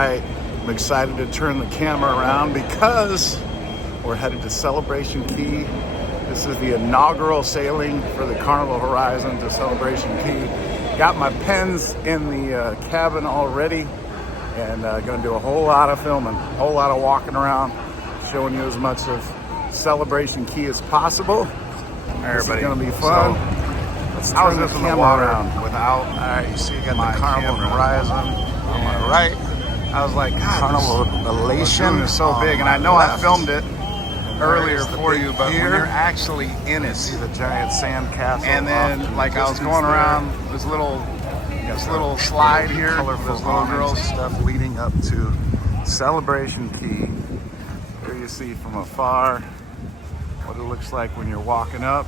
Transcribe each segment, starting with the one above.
right, I'm excited to turn the camera around because we're headed to Celebration Key. This is the inaugural sailing for the Carnival Horizon to Celebration Key. Got my pens in the cabin already, and gonna do a whole lot of filming, a whole lot of walking around, showing you as much of Celebration Key as possible. This is gonna be fun. So, how's this in the water around without? All right, you see, you got my the Carnival camera Horizon on my right. I was like, God, Carnival this Elation lagoon is so on big, and my I know I left. filmed it earlier There's the for big you, but when pier. you're actually in it, See the giant sand castle. and then like I was going around this little slide here, colorful those little girls stuff. stuff leading up to Celebration Key. Here you see from afar what it looks like when you're walking up.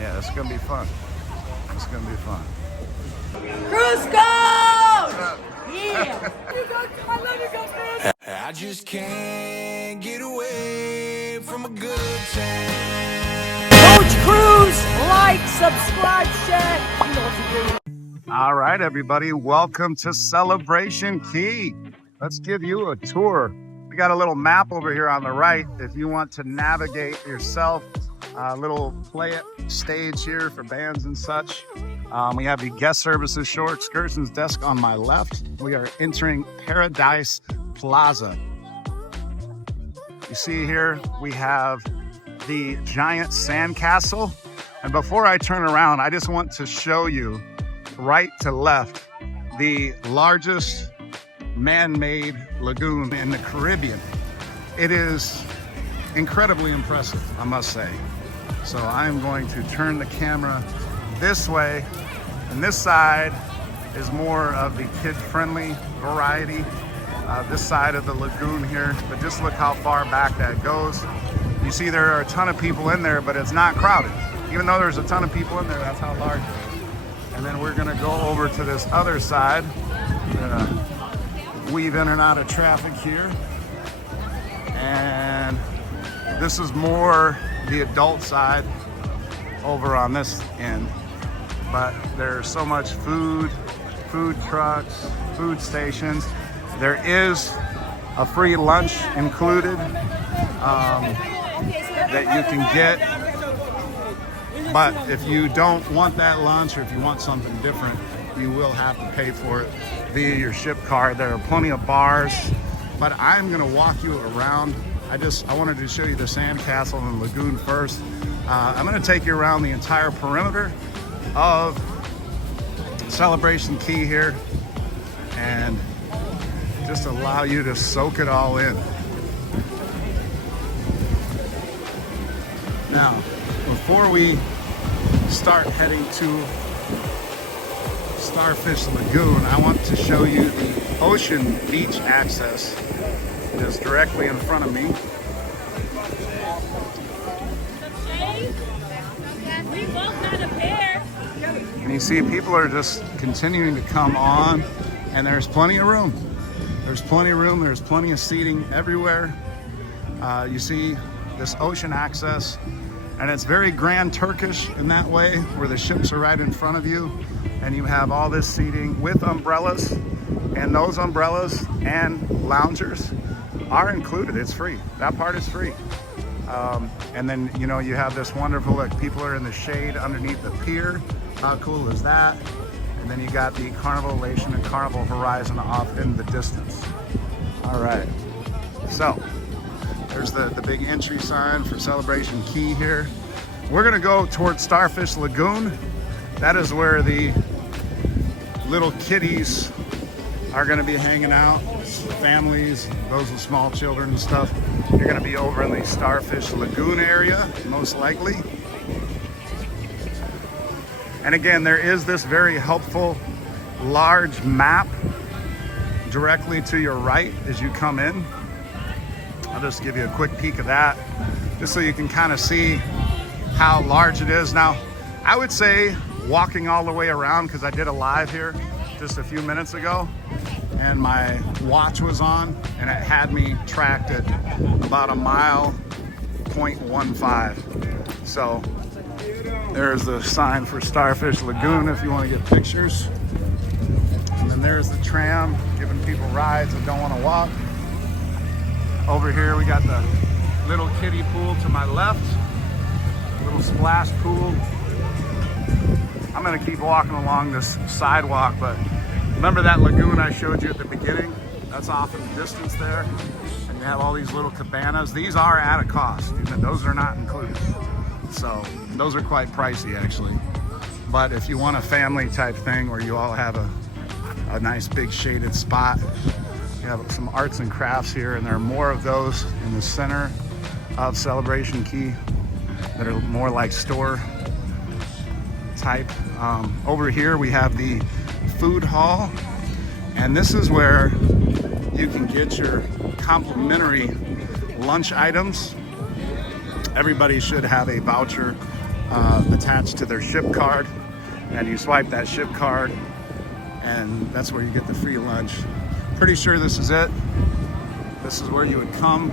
Yeah, it's gonna be fun. It's gonna be fun. Cruise Yeah! You guys, I love you guys, man! I just can't get away from a good time. Coach Cruise, like, subscribe, share. You know what to do. All right, everybody, welcome to Celebration Key. Let's give you a tour. We got a little map over here on the right if you want to navigate yourself. A little play stage here for bands and such. We have the guest services shore excursions desk on my left. We are entering Paradise Plaza. You see here, we have the giant sandcastle. And before I turn around, I just want to show you right to left, the largest man-made lagoon in the Caribbean. It is incredibly impressive, I must say. So I'm going to turn the camera this way, and this side is more of the kid-friendly variety. This side of the lagoon here, but just look how far back that goes. You see there are a ton of people in there, but it's not crowded. Even though there's a ton of people in there, that's how large it is. And then we're gonna go over to this other side. Weave in and out of traffic here. And this is more the adult side over on this end. But there's so much food trucks, food stations. There is a free lunch included that you can get. But if you don't want that lunch, or if you want something different, you will have to pay for it via your ship card. There are plenty of bars, but I'm gonna walk you around. I wanted to show you the sandcastle and the lagoon first. I'm gonna take you around the entire perimeter of Celebration Key here and just allow you to soak it all in. Now, before we start heading to Starfish Lagoon, I want to show you the ocean beach access. It is directly in front of me. And you see people are just continuing to come on, and there's plenty of room. There's plenty of room, there's plenty of seating everywhere. You see this ocean access, and it's very Grand Turkish in that way, where the ships are right in front of you, and you have all this seating with umbrellas, and those umbrellas and loungers are included. It's free. That part is free. And then, you know, you have this wonderful, like, people are in the shade underneath the pier. How cool is that? And then you got the Carnival Elation and Carnival Horizon off in the distance. All right, so there's the big entry sign for Celebration Key here. We're gonna go towards Starfish Lagoon. That is where the little kiddies are gonna be hanging out, families, those with small children and stuff. You're gonna be over in the Starfish Lagoon area, most likely. And again, there is this very helpful large map directly to your right as you come in. I'll just give you a quick peek of that, just so you can kind of see how large it is. Now, I would say walking all the way around, because I did a live here just a few minutes ago, and my watch was on, and it had me tracked at about 1.15 miles. So there's the sign for Starfish Lagoon if you want to get pictures. And then there's the tram, giving giving people rides that don't want to walk. Over here we got the little kiddie pool to my left, little splash pool. I'm gonna keep walking along this sidewalk, but remember that lagoon I showed you at the beginning? That's off in the distance there. And you have all these little cabanas. These are at a cost, and those are not included. So those are quite pricey actually. But if you want a family type thing where you all have a nice big shaded spot, you have some arts and crafts here, and there are more of those in the center of Celebration Key that are more like store type. Over here we have the food hall, and this is where you can get your complimentary lunch items. Everybody should have a voucher attached to their ship card, and you swipe that ship card and that's where you get the free lunch. Pretty sure this is it. This is where you would come.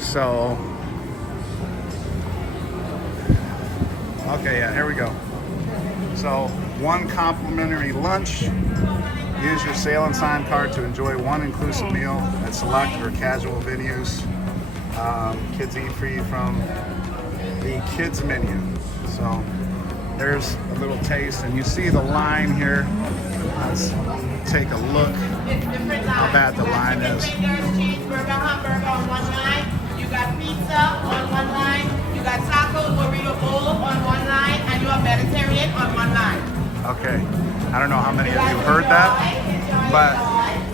So okay, yeah, here we go. So 1 complimentary lunch. Use your sail and sign card to enjoy 1 inclusive meal at select or casual venues. Kids eat free from the kids menu. So there's a little taste, and you see the line here. Let's take a look how bad the line is. Cheeseburger, hamburger on one line. You got pizza on one line. You got tacos, burrito bowl on one line, and you have Mediterranean on one line. Okay, I don't know how many of you heard that, but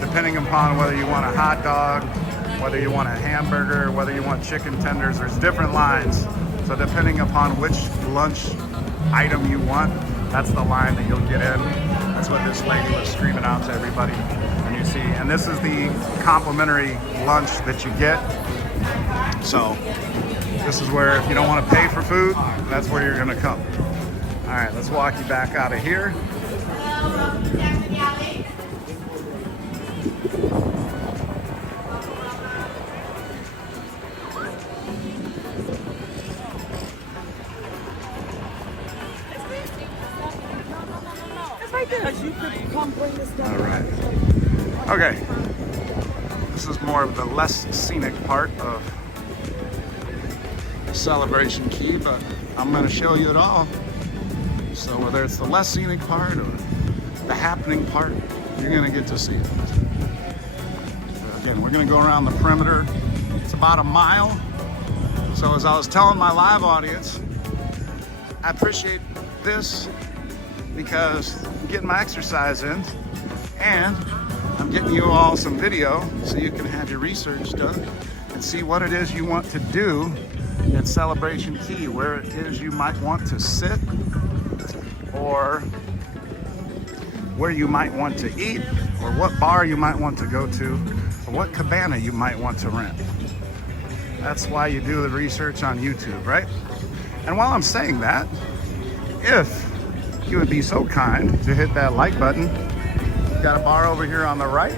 depending upon whether you want a hot dog, whether you want a hamburger, whether you want chicken tenders, there's different lines. So depending upon which lunch item you want, that's the line that you'll get in. That's what this lady was screaming out to everybody. And you see, and this is the complimentary lunch that you get. So this is where, if you don't want to pay for food, that's where you're gonna come. All right, let's walk you back out of here. All right. Okay. This is more of the less scenic part of Celebration Key, but I'm going to show you it all. So whether it's the less scenic part or the happening part, you're going to get to see it. So again, we're going to go around the perimeter. It's about a mile. So as I was telling my live audience, I appreciate this because I'm getting my exercise in, and I'm getting you all some video so you can have your research done and see what it is you want to do at Celebration Key, where it is you might want to sit, or where you might want to eat, or what bar you might want to go to, or what cabana you might want to rent. That's why you do the research on YouTube, right? And while I'm saying that, if you would be so kind to hit that like button. Got a bar over here on the right,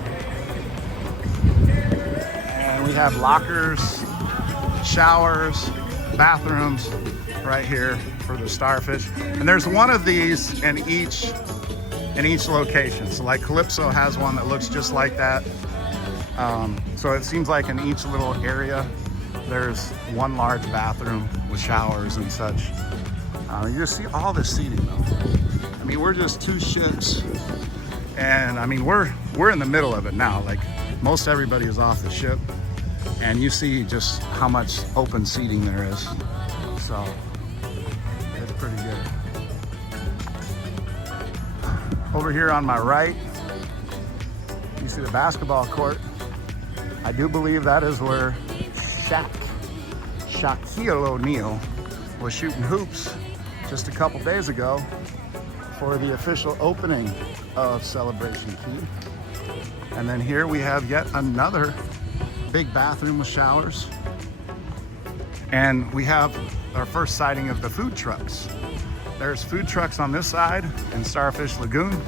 and we have lockers, showers, bathrooms right here for the starfish. And there's one of these in each location. So like Calypso has one that looks just like that. So it seems like in each little area there's one large bathroom with showers and such. You just see all this seating though. I mean, we're just 2 ships, and I mean we're in the middle of it now. Like most everybody is off the ship, and you see just how much open seating there is. So it's pretty good. Over here on my right, you see the basketball court. I do believe that is where Shaquille O'Neal was shooting hoops just a couple days ago for the official opening of Celebration Key. And then here we have yet another big bathroom with showers. And we have our first sighting of the food trucks. There's food trucks on this side in Starfish Lagoon,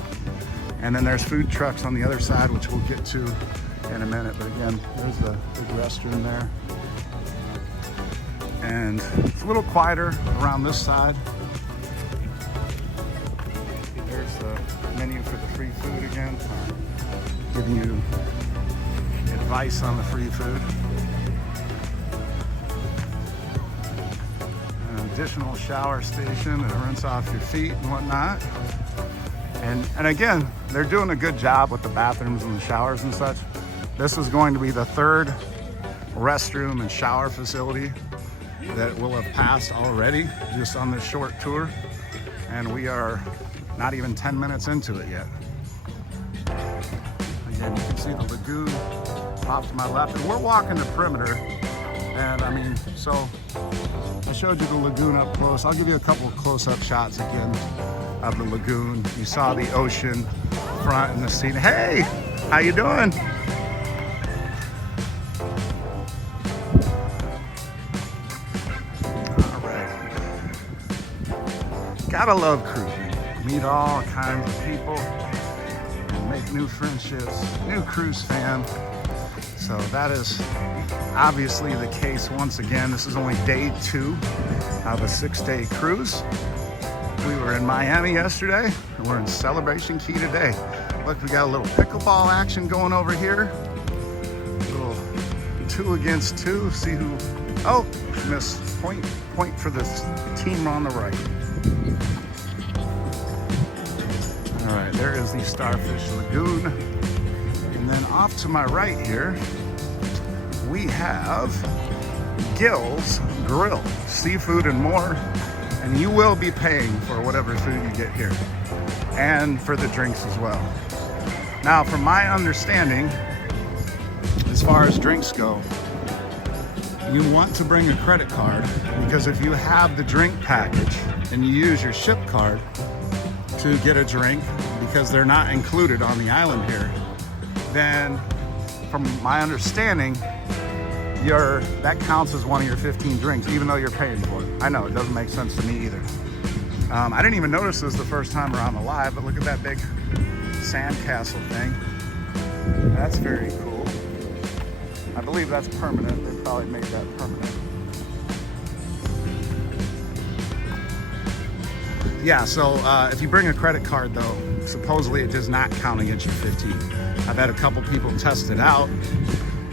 and then there's food trucks on the other side, which we'll get to in a minute. But again, there's the big restroom there. And it's a little quieter around this side. There's the menu for the free food again. giving you advice on the free food. An additional shower station to rinse off your feet and whatnot. And again, they're doing a good job with the bathrooms and the showers and such. This is going to be the third restroom and shower facility that will have passed already just on this short tour. And we are not even 10 minutes into it yet. Again, you can see the lagoon off to my left, and we're walking the perimeter. And I mean, so I showed you the lagoon up close. I'll give you a couple of close-up shots again of the lagoon. You saw the ocean front and the scene. Hey, how you doing? All right. Gotta love cruising. Meet all kinds of people and make new friendships. New cruise fan. So that is obviously the case once again. This is only day 2 of a 6-day cruise. We were in Miami yesterday, and we're in Celebration Key today. Look, we got a little pickleball action going over here. A little 2 against 2. See who, oh, missed. Point for this team on the right. All right, there is the Starfish Lagoon. And then off to my right here, we have Gill's Grill, seafood and more. And you will be paying for whatever food you get here, and for the drinks as well. Now, from my understanding, as far as drinks go, you want to bring a credit card, because if you have the drink package and you use your ship card to get a drink, because they're not included on the island here, then from my understanding, that counts as one of your 15 drinks, even though you're paying for it. I know, it doesn't make sense to me either. I didn't even notice this the first time around the live, but look at that big sandcastle thing. That's very cool. I believe that's permanent. They probably made that permanent. Yeah, so if you bring a credit card though, supposedly it does not count against your 15. I've had a couple people test it out,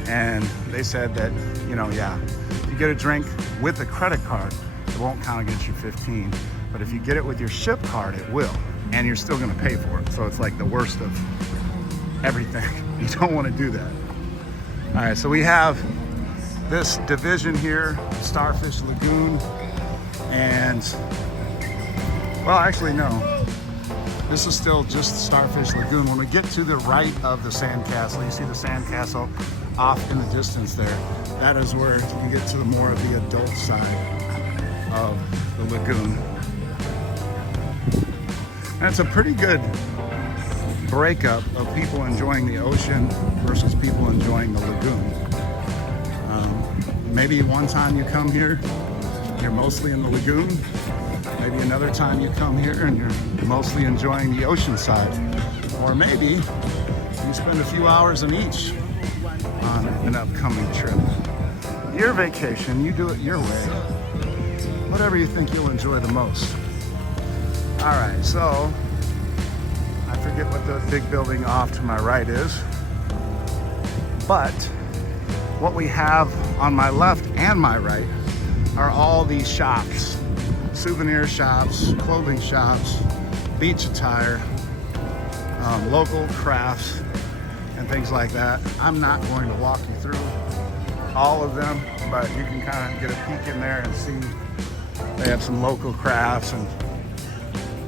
and they said that, you know, yeah, if you get a drink with a credit card, it won't count against your 15. But if you get it with your ship card, it will. And you're still gonna pay for it. So it's like the worst of everything. You don't wanna do that. All right, so we have this division here, Starfish Lagoon. And, well, actually, no. This is still just Starfish Lagoon. When we get to the right of the sandcastle, you see the sandcastle off in the distance there. That is where you get to the more of the adult side of the lagoon. And it's a pretty good breakup of people enjoying the ocean versus people enjoying the lagoon. Maybe one time you come here, you're mostly in the lagoon. Maybe another time you come here and you're mostly enjoying the ocean side. Or maybe you spend a few hours in each on an upcoming trip. Your vacation, you do it your way. Whatever you think you'll enjoy the most. All right, so I forget what the big building off to my right is, but what we have on my left and my right are all these shops. Souvenir shops, clothing shops, beach attire, local crafts, and things like that. I'm not going to walk you through all of them, but you can kind of get a peek in there and see they have some local crafts, and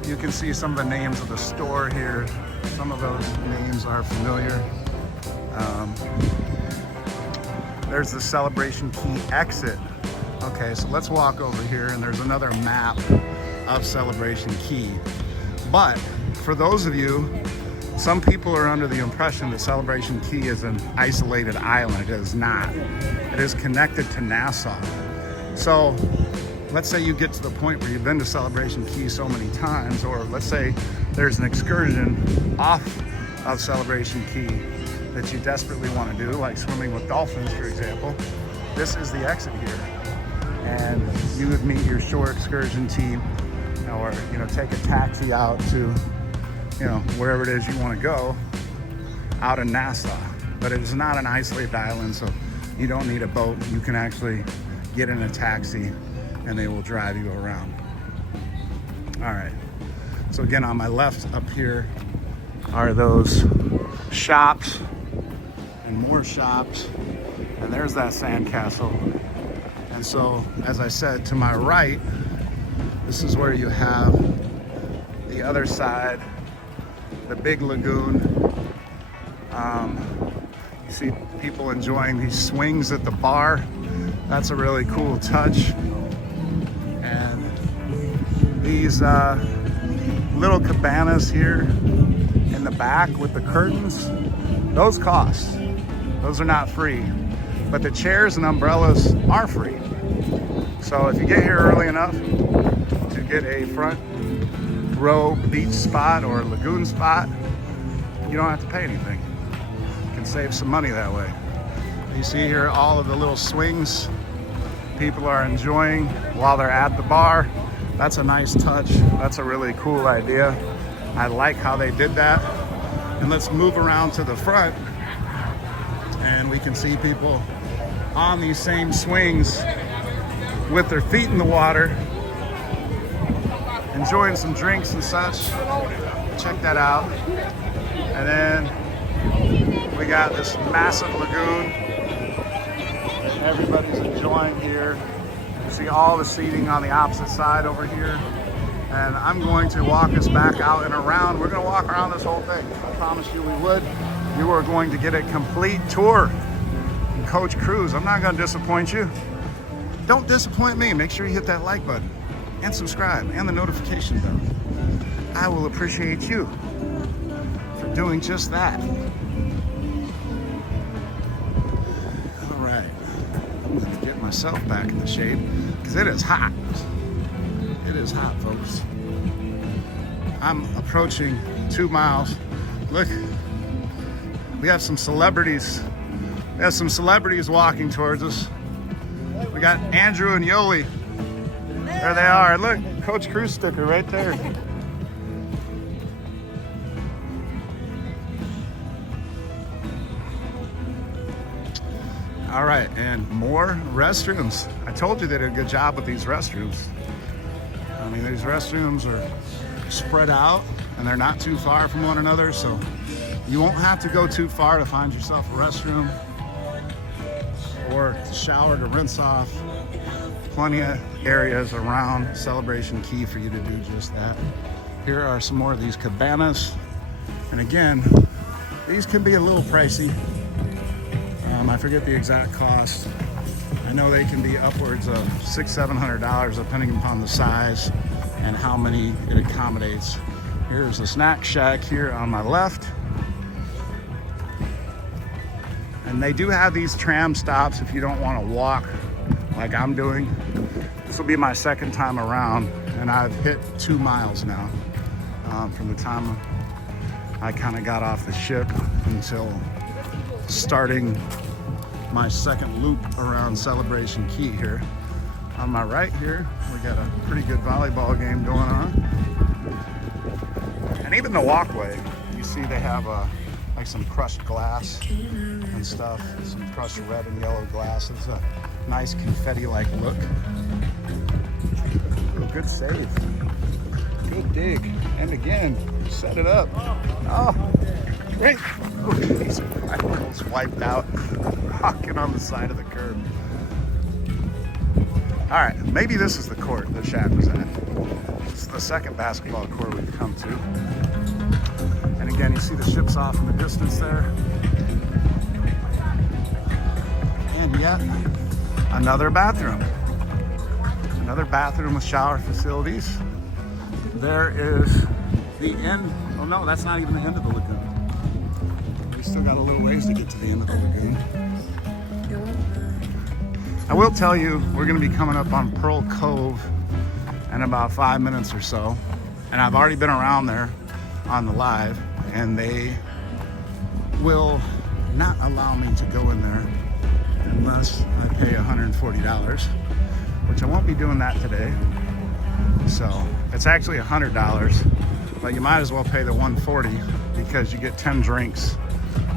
you can see some of the names of the store here. Some of those names are familiar. There's the Celebration Key exit. Okay, so let's walk over here, and there's another map of Celebration Key. But for those of you, some people are under the impression that Celebration Key is an isolated island. It is not. It is connected to Nassau. So let's say you get to the point where you've been to Celebration Key so many times, or let's say there's an excursion off of Celebration Key that you desperately want to do, like swimming with dolphins, for example. This is the exit here. And you would meet your shore excursion team, or, you know, take a taxi out to, you know, wherever it is you want to go. out of Nassau. But it is not an isolated island, so you don't need a boat. You can actually get in a taxi and they will drive you around. All right, so again, on my left up here are those shops and more shops, and there's that sandcastle. And so, as I said, to my right, this is where you have the other side, the big lagoon. You see people enjoying these swings at the bar. That's a really cool touch. And these little cabanas here in the back with the curtains, those cost. Those are not free. But the chairs and umbrellas are free. So if you get here early enough to get a front row beach spot or lagoon spot, you don't have to pay anything. You can save some money that way. You see here all of the little swings people are enjoying while they're at the bar. That's a nice touch. That's a really cool idea. I like how they did that. And let's move around to the front and we can see people on these same swings with their feet in the water, enjoying some drinks and such. Check that out. And then we got this massive lagoon that everybody's enjoying here. You see all the seating on the opposite side over here. And I'm going to walk us back out and around. We're gonna walk around this whole thing. I promised you we would. You are going to get a complete tour from Coach Cruise. I'm not gonna disappoint you. Don't disappoint me. Make sure you hit that like button and subscribe and the notification bell. I will appreciate you for doing just that. All right, I'm gonna get myself back into shape because it is hot. It is hot, folks. I'm approaching 2 miles. Look, we have some celebrities. We have some celebrities walking towards us. We got Andrew and Yoli. There they are. Look, Coach Cruise sticker right there. All right, and more restrooms. I told you they did a good job with these restrooms. I mean, these restrooms are spread out and they're not too far from one another, so you won't have to go too far to find yourself a restroom or to shower, to rinse off. Plenty of areas around Celebration Key for you to do just that. Here are some more of these cabanas. And again, these can be a little pricey. I forget the exact cost. I know they can be upwards of $600–700 depending upon the size and how many it accommodates. Here's the snack shack here on my left. And they do have these tram stops if you don't want to walk like I'm doing. This will be my second time around and I've hit 2 miles now from the time I kind of got off the ship until starting my second loop around Celebration Key here. On my right here, we got a pretty good volleyball game going on. And even the walkway, you see they have like some crushed glass and stuff, some crushed red and yellow glass. It's a nice confetti-like look. Ooh, good save. Good dig. And again, set it up. Oh, great. Oh, he's almost wiped out, walking on the side of the curb. All right, maybe this is the court that Shaq was at. This is the second basketball court we've come to. And again, you see the ships off in the distance there. And yet, another bathroom. Another bathroom with shower facilities. There is the end. Oh no, that's not even the end of the lagoon. We still got a little ways to get to the end of the lagoon. I will tell you, we're gonna be coming up on Pearl Cove in about 5 minutes or so. And I've already been around there on the live, and they will not allow me to go in there unless I pay $140, which I won't be doing that today. So it's actually $100, but you might as well pay the $140 because you get 10 drinks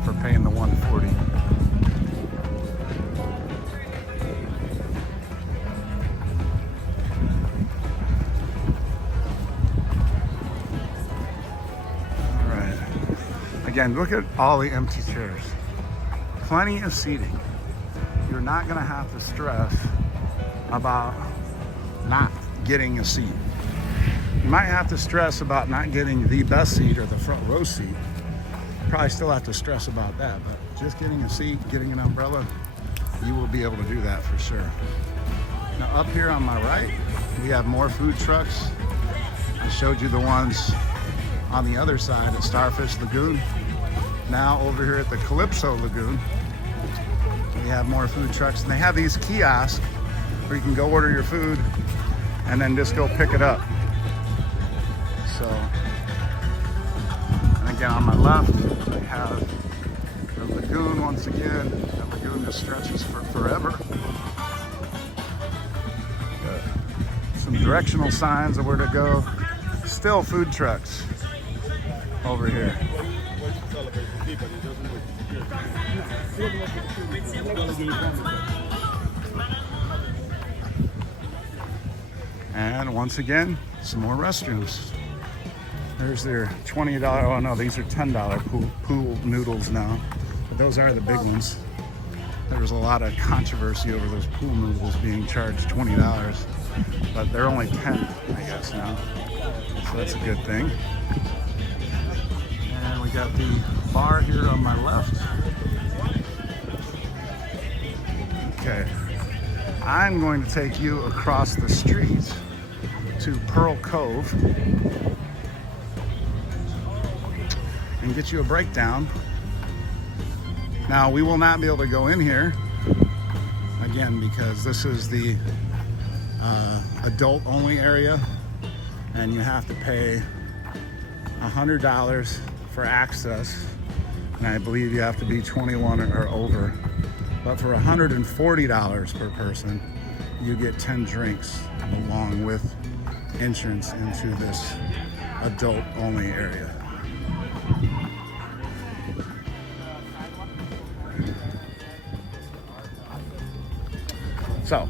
for paying the $140. All right. Again, look at all the empty chairs. Plenty of seating. You're not going to have to stress about not getting a seat. You might have to stress about not getting the best seat or the front row seat. Probably still have to stress about that, but just getting a seat, getting an umbrella, you will be able to do that for sure. Now up here on my right, we have more food trucks. I showed you the ones on the other side at Starfish Lagoon. Now over here at the Calypso Lagoon, we have more food trucks, and they have these kiosks where you can go order your food and then just go pick it up. So, and again on my left, we have the lagoon once again. The lagoon just stretches for forever. Some directional signs of where to go. Still food trucks over here. And once again, some more restrooms. There's their $20, oh no, these are $10 pool noodles now. But those are the big ones. There was a lot of controversy over those pool noodles being charged $20, but they're only 10, I guess now. So that's a good thing. And we got the bar here on my left. Okay, I'm going to take you across the street to Pearl Cove and get you a breakdown. Now, we will not be able to go in here again because this is the adult only area, and you have to pay $100 for access, and I believe you have to be 21 or over. But for $140 per person, you get 10 drinks along with entrance into this adult only area. So,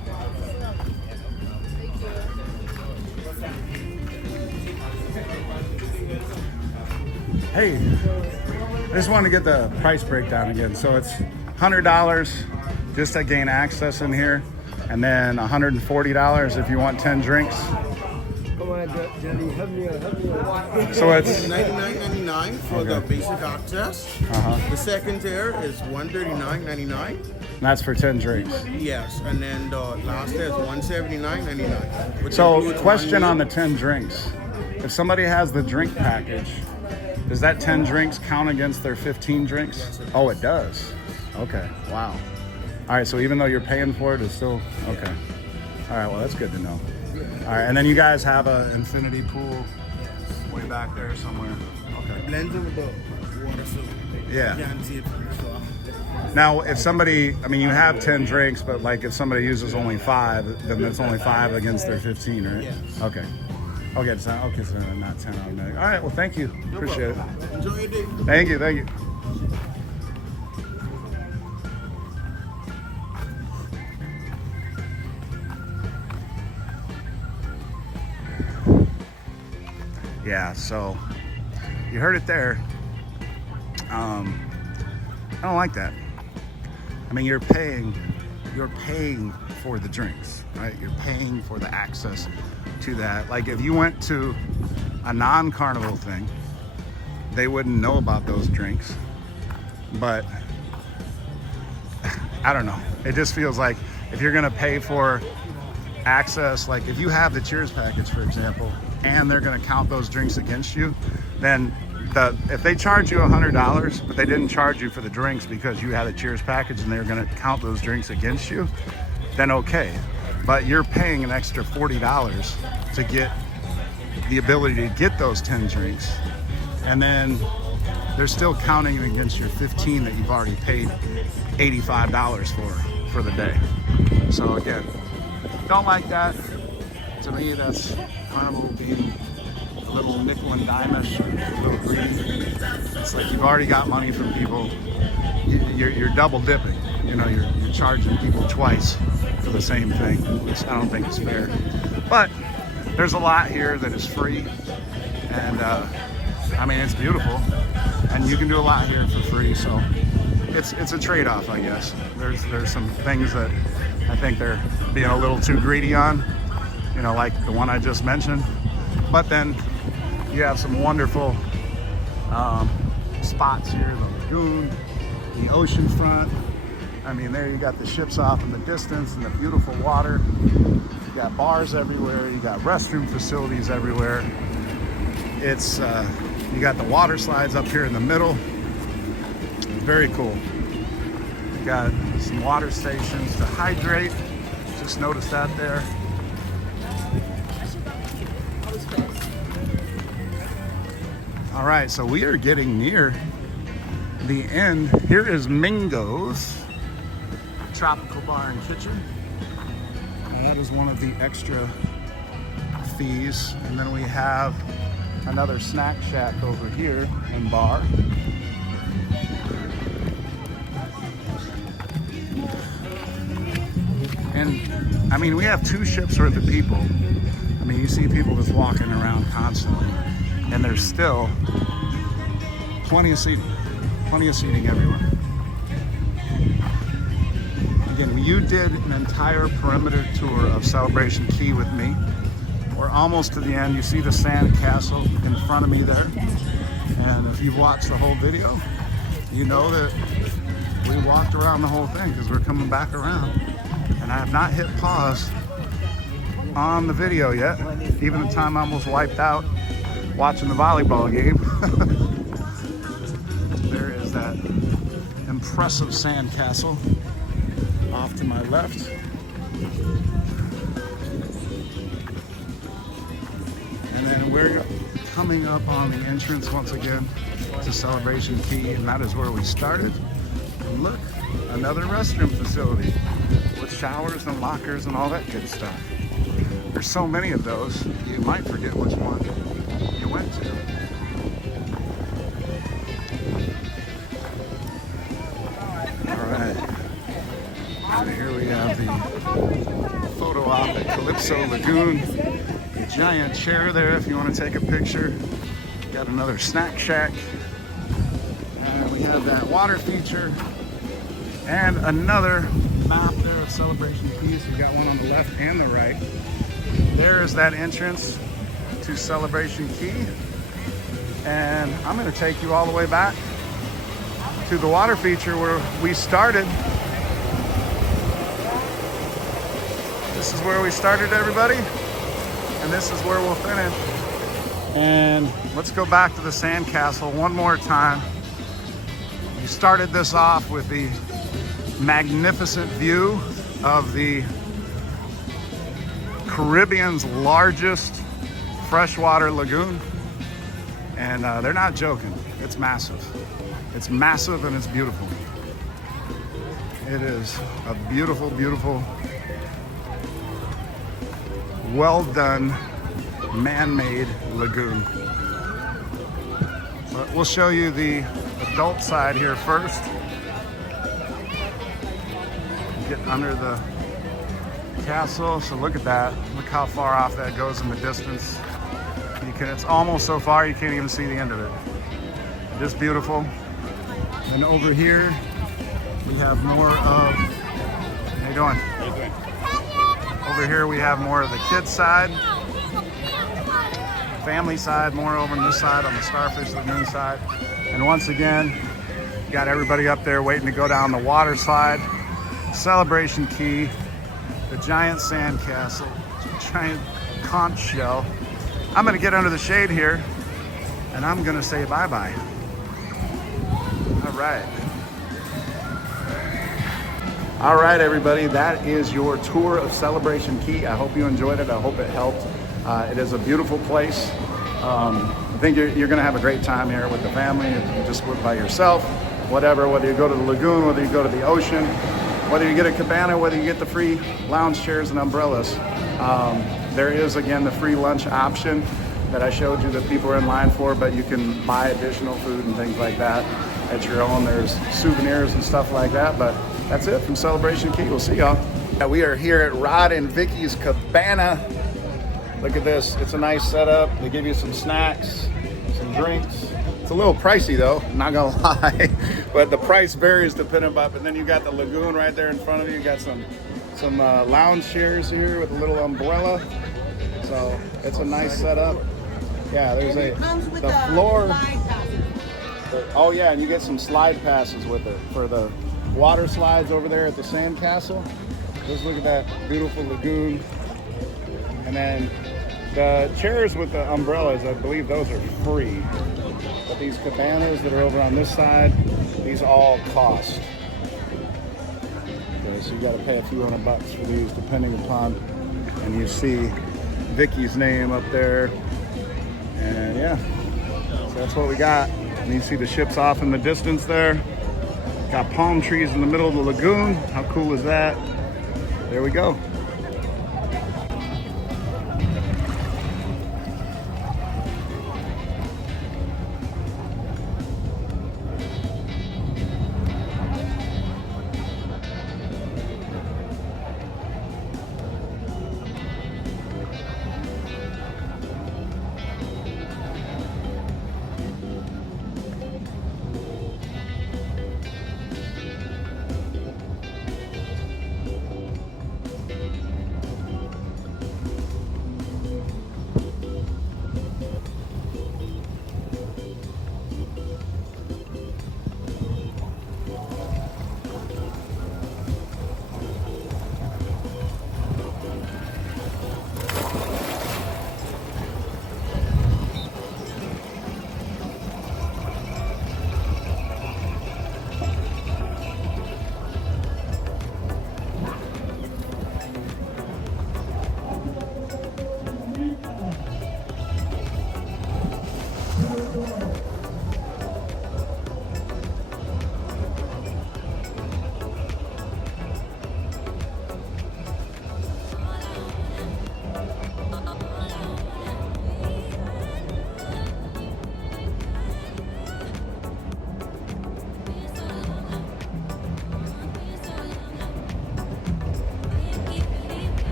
hey, I just wanted to get the price breakdown again. So it's $100 just to gain access in here, and then $140 if you want 10 drinks. So it's $99.99 for the basic access. The second tier is $139.99. And that's for 10 drinks. Yes, and then the last tier is $179.99. So question on the 10 drinks. If somebody has the drink package, does that 10 drinks count against their 15 drinks? Yes, it does. Oh, it does. Okay, wow. All right, so even though you're paying for it, it's still, okay. All right, well, that's good to know. All right, and then you guys have an infinity pool way back there somewhere. Okay. Blends with the water, so Yeah. you can't see it from the shore. Now, if somebody, I mean, you have 10 drinks, but like if somebody uses only 5, then it's only 5 against their 15, right? Yes. Okay. Okay, so not 10 automatic. All right, well, thank you. Appreciate it. Enjoy your day. Thank you, thank you. Yeah, so you heard it there. I don't like that. I mean, you're paying for the drinks, right? You're paying for the access to that. Like if you went to a non-carnival thing, they wouldn't know about those drinks. But I don't know. It just feels like if you're gonna pay for access, like if you have the Cheers package, for example, and they're gonna count those drinks against you, then if they charge you $100, but they didn't charge you for the drinks because you had a Cheers package and they're gonna count those drinks against you, then okay. But you're paying an extra $40 to get the ability to get those 10 drinks, and then they're still counting against your 15 that you've already paid $85 for the day. So again, don't like that. To me, that's Carnival being a little nickel and dime-ish, a little greedy. It's like you've already got money from people. You're double dipping. You know, you're charging people twice for the same thing, which I don't think is fair. But there's a lot here that is free, and I mean, it's beautiful, and you can do a lot here for free. So it's a trade-off, I guess. There's some things that I think they're being a little too greedy on, you know, like the one I just mentioned. But then you have some wonderful spots here, the lagoon, the ocean front. I mean, there you got the ships off in the distance and the beautiful water. You got bars everywhere. You got restroom facilities everywhere. It's you got the water slides up here in the middle. Very cool. You got some water stations to hydrate. Just noticed that there. All right, so we are getting near the end. Here is Mingo's Tropical Bar and Kitchen. And that is one of the extra fees. And then we have another snack shack over here and bar. And I mean, we have 2 ships worth of people. I mean, you see people just walking around constantly, and there's still plenty of seating everywhere. Again, you did an entire perimeter tour of Celebration Key with me. We're almost to the end. You see the sand castle in front of me there. And if you've watched the whole video, you know that we walked around the whole thing because we're coming back around. And I have not hit pause on the video yet, even the time I almost wiped out watching the volleyball game. There is that impressive sand castle off to my left. And then we're coming up on the entrance once again to Celebration Key, and that is where we started. And look, another restroom facility with showers and lockers and all that good stuff. There's so many of those, you might forget which one you went to. All right, and here we have the photo op at Calypso Lagoon. A giant chair there if you want to take a picture. Got another snack shack. We have that water feature and another map there of Celebration Key. So you got one on the left and the right. There is that entrance to Celebration Key. And I'm going to take you all the way back to the water feature where we started. This is where we started, everybody. And this is where we'll finish. And let's go back to the sand castle one more time. We started this off with the magnificent view of the Caribbean's largest freshwater lagoon. And they're not joking. It's massive. It's massive and it's beautiful. It is a beautiful, beautiful, well done, man-made lagoon. But we'll show you the adult side here first. Get under the castle. So look at that. Look how far off that goes in the distance. It's almost so far you can't even see the end of it. Just beautiful. And over here we have more of, how you doing? Over here we have more of the kids side, family side, more over on this side on the Starfish Lagoon side. And once again, got everybody up there waiting to go down the water slide. Celebration Key, the giant sand castle, giant conch shell. I'm gonna get under the shade here and I'm gonna say bye-bye. All right. All right, everybody, that is your tour of Celebration Key. I hope you enjoyed it. I hope it helped. It is a beautiful place. I think you're gonna have a great time here with the family, if you just work by yourself, whatever, whether you go to the lagoon, whether you go to the ocean, whether you get a cabana, whether you get the free lounge chairs and umbrellas. There is, again, the free lunch option. that I showed you that people are in line for, but you can buy additional food and things like that at your own. There's souvenirs and stuff like that, but that's it from Celebration Key. We'll see y'all. We are here at Rod and Vicky's Cabana. Look at this, it's a nice setup. They give you some snacks, some drinks. It's a little pricey though, I'm not gonna lie, but the price varies depending on, and then you got the lagoon right there in front of you. You got some lounge chairs here with a little umbrella. So it's a nice setup. Yeah, there's the floor. Oh yeah, and you get some slide passes with it for the water slides over there at the sand castle. Just look at that beautiful lagoon. And then the chairs with the umbrellas, I believe those are free. But these cabanas that are over on this side, these all cost. Okay, so you got to pay a few $100 for these, depending upon. And you see Vicky's name up there. And yeah, so that's what we got. And you see the ships off in the distance there. Got palm trees in the middle of the lagoon. How cool is that? There we go.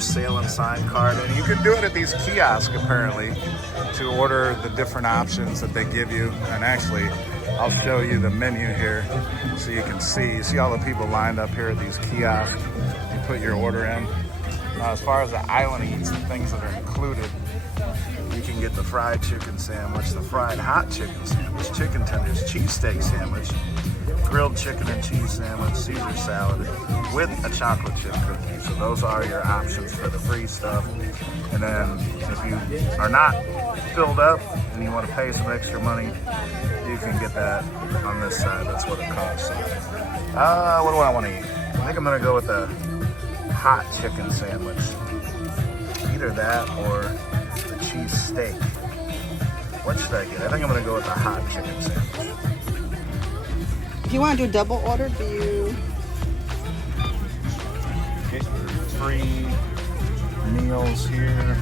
your sale and sign card. And you can do it at these kiosks, apparently, to order the different options that they give you. And actually, I'll show you the menu here so you can see. You see all the people lined up here at these kiosks. You put your order in. Now, as far as the island eats and things that are included, you can get the fried chicken sandwich, the fried hot chicken sandwich, chicken tenders, cheesesteak sandwich, grilled chicken and cheese sandwich, Caesar salad with a chocolate chip cookie. So those are your options for the free stuff. And then if you are not filled up and you want to pay some extra money, you can get that on this side. That's what it costs. What do I want to eat? I think I'm going to go with the hot chicken sandwich. Either that or the cheese steak. What should I get? I think I'm going to go with the hot chicken sandwich. If you want to do double order, do you? Get your free meals here.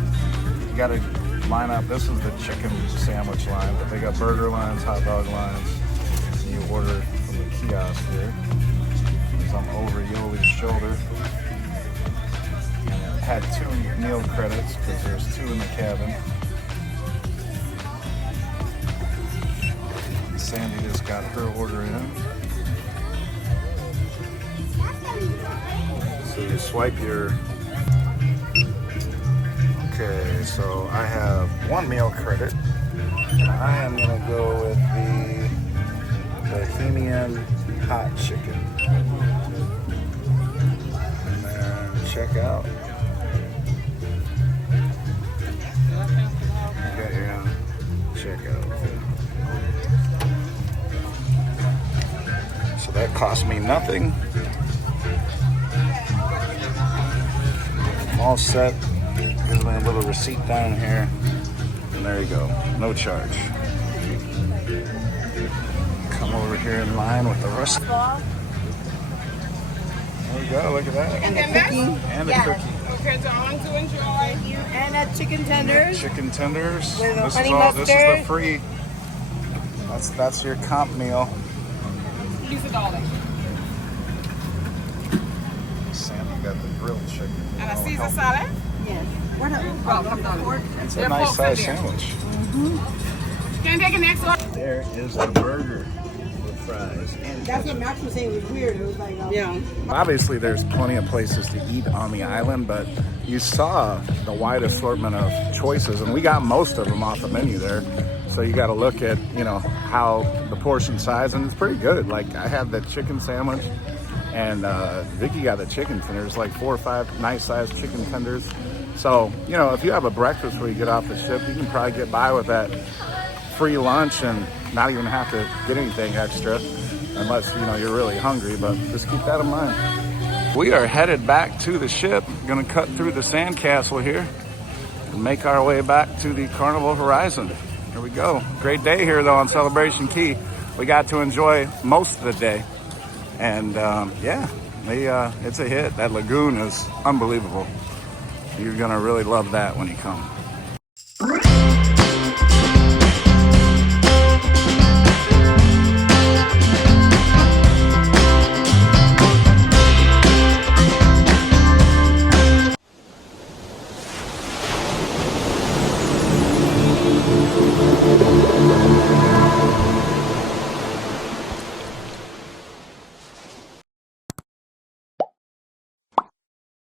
You got to line up. This is the chicken sandwich line, but they got burger lines, hot dog lines. And you order from the kiosk here. I'm over Yoli's shoulder. And it had 2 meal credits because there's 2 in the cabin. And Sandy just got her order in. So you swipe your... Okay, so I have 1 meal credit. I am gonna go with the Bohemian hot chicken. And then check out. Okay, yeah. Check out. So that cost me nothing. All set. Gives me a little receipt down here. And there you go. No charge. Come over here in line with the rest. There we go. Look at that. And the cookie. And the cookie. Okay, so I want to enjoy. And that chicken tenders. Chicken tenders. With a This honey is all. This is mustard. the free. That's your comp meal. He's a dollar. Sandy got the grilled chicken. And a Caesar salad. Yes. What It's a nice size sandwich. Can you take a next one? There is the burger with fries. And That's what Max was saying was weird. It was like, yeah. Obviously, there's plenty of places to eat on the island, but you saw the wide assortment of choices, and we got most of them off the menu there. So you got to look at, you know, how the portion size, and it's pretty good. Like I had the chicken sandwich, and Vicky got the chicken tenders, like 4 or 5 nice-sized chicken tenders. So, you know, if you have a breakfast where you get off the ship, you can probably get by with that free lunch and not even have to get anything extra unless, you know, you're really hungry, but just keep that in mind. We are headed back to the ship, gonna cut through the sandcastle here and make our way back to the Carnival Horizon. Here we go. Great day here though on Celebration Key. We got to enjoy most of the day. And yeah, it's a hit. That lagoon is unbelievable. You're gonna really love that when you come.